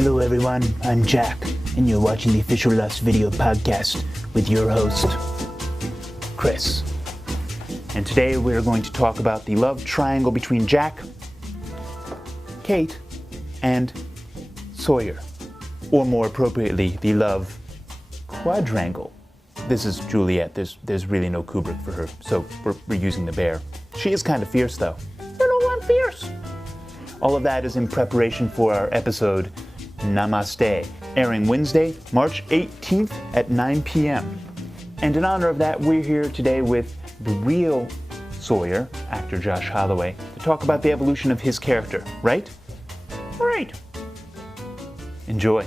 Hello everyone, I'm Jack, and you're watching the Official Lust Video Podcast with your host, Chris. And today we're going to talk about the love triangle between Jack, Kate, and Sawyer. Or more appropriately, the love quadrangle. This is Juliet. There's really no Kubrick for her, so we're using the bear. She is kind of fierce, though. You know, I'm fierce. All of that is in preparation for our episode, Namaste, airing Wednesday, March 18th at 9 p.m. And in honor of that, we're here today with the real Sawyer, actor Josh Holloway, to talk about the evolution of his character, right? Right. Enjoy.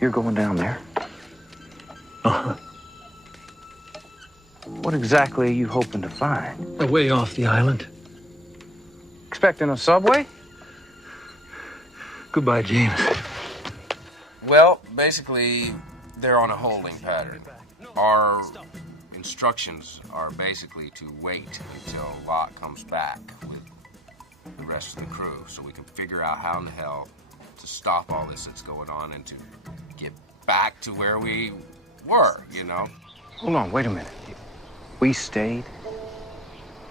You're going down there? Uh-huh. What exactly are you hoping to find? A way off the island. Expecting a subway? Goodbye, James. Well, basically, they're on a holding pattern. Our instructions are basically to wait until Locke comes back with the rest of the crew so we can figure out how in the hell to stop all this that's going on and to get back to where we were, you know? Hold on, wait a minute. We stayed?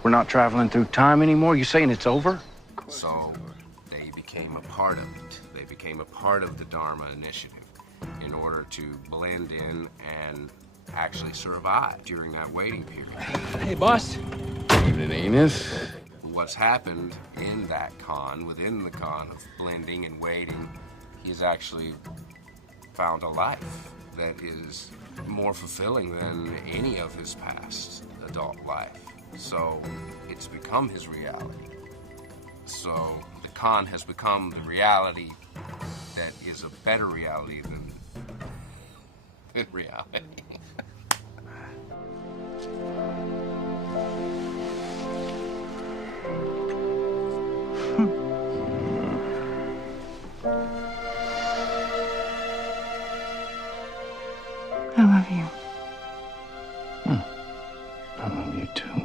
We're not traveling through time anymore? You saying it's over? So they became a part of it. They became a part of the Dharma Initiative in order to blend in and actually survive during that waiting period. Hey, boss. Evening, Enos. What's happened in that con, within the con of blending and waiting, he's actually found a life that is more fulfilling than any of his past adult life. So it's become his reality. So the con has become the reality that is a better reality than reality. I love you. I love you too.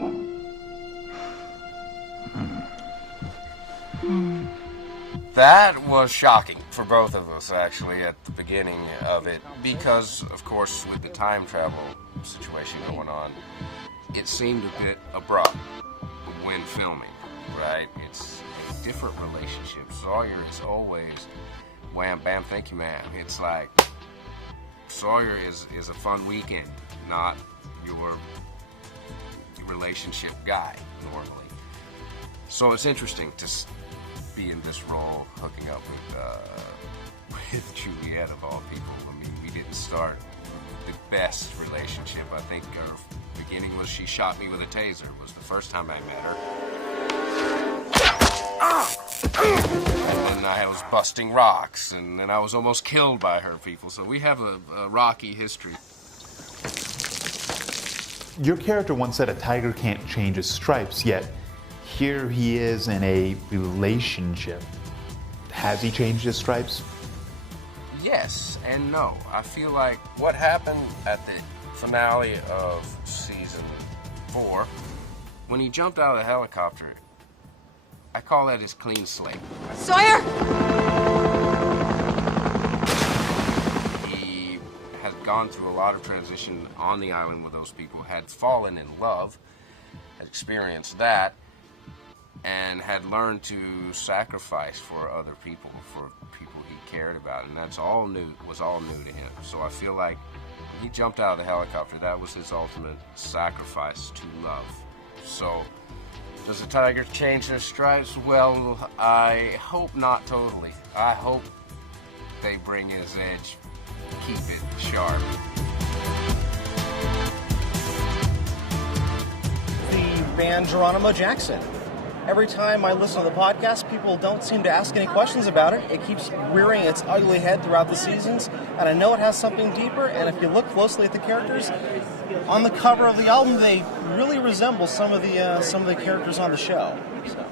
That was shocking for both of us, actually, at the beginning of it, because, of course, with the time travel situation going on, it seemed a bit abrupt when filming, right? It's a different relationship. Sawyer is always wham, bam, thank you, ma'am. It's like Sawyer is a fun weekend, not your relationship guy, normally. So it's interesting to be in this role, hooking up with Juliet of all people. I mean, we didn't start the best relationship. I think our beginning was she shot me with a taser. It was the first time I met her. And then I was busting rocks, and then I was almost killed by her people. So we have a rocky history. Your character once said a tiger can't change his stripes, yet here he is in a relationship. Has he changed his stripes? Yes and no. I feel like what happened at the finale of season 4, when he jumped out of the helicopter, I call that his clean slate. Sawyer! He had gone through a lot of transition on the island with those people, had fallen in love, had experienced that, and had learned to sacrifice for other people, for people he cared about, and that's all new, was all new to him. So I feel like when he jumped out of the helicopter, that was his ultimate sacrifice to love. So does the tiger change their stripes? Well, I hope not totally. I hope they bring his edge, keep it sharp. The band Geronimo Jackson. Every time I listen to the podcast, people don't seem to ask any questions about it. It keeps rearing its ugly head throughout the seasons, and I know it has something deeper, and if you look closely at the characters, on the cover of the album, they really resemble some of the characters on the show. So.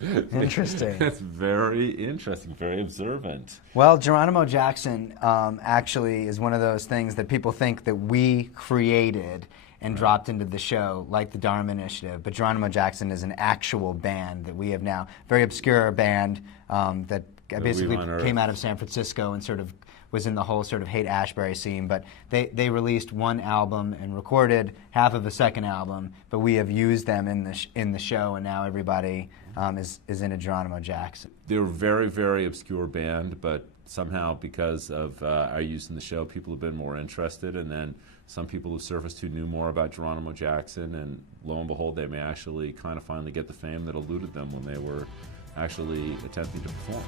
Interesting. That's very interesting, very observant. Well, Geronimo Jackson actually is one of those things that people think that we created and dropped into the show, like the Dharma Initiative. But Geronimo Jackson is an actual band that we have now, very obscure band that basically came out of San Francisco and sort of was in the whole sort of Haight-Ashbury scene. But they released one album and recorded half of a second album, but we have used them in the show, and now everybody is into Geronimo Jackson. They're a very, very obscure band, but somehow because of our use in the show, people have been more interested, and then some people who surfaced who knew more about Geronimo Jackson, and lo and behold, they may actually kind of finally get the fame that eluded them when they were actually attempting to perform.